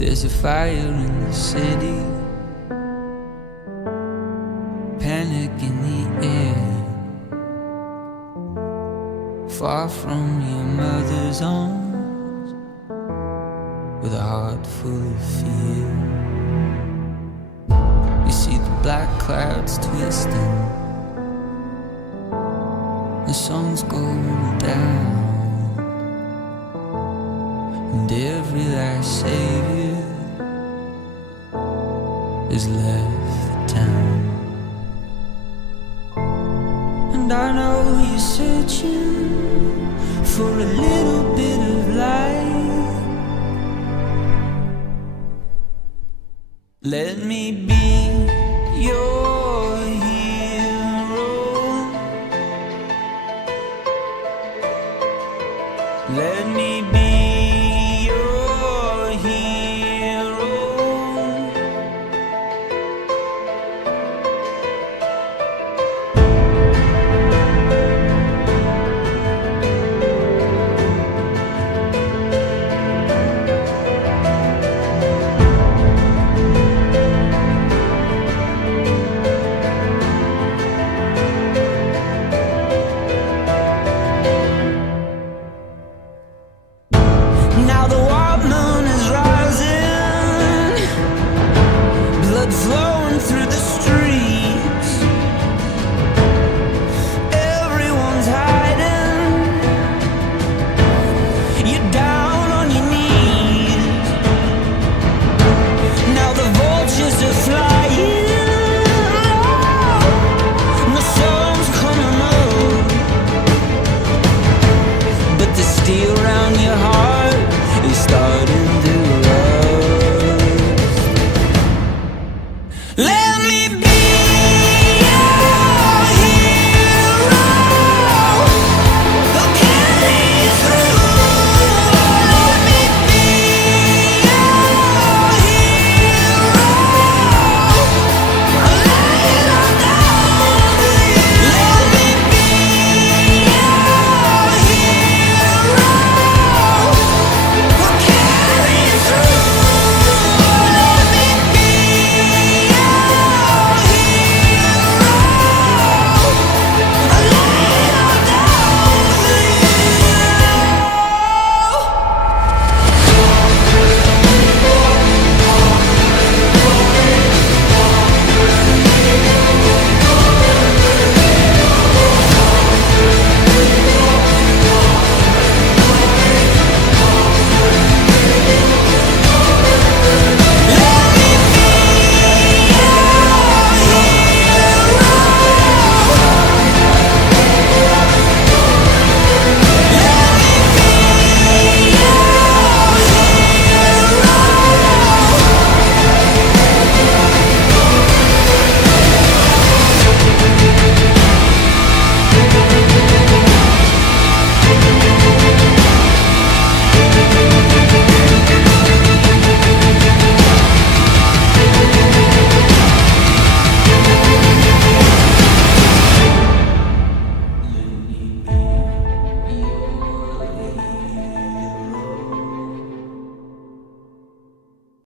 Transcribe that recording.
There's a fire in the city, panic in the air. Far from your mother's arms, with a heart full of fear. You see the black clouds twisting, the sun's going down, and every last savior has left the town. And I know you're searching for a little bit of light. Let me be your hero. Let me be your hero. Now the wild moon is rising, blood flowing through the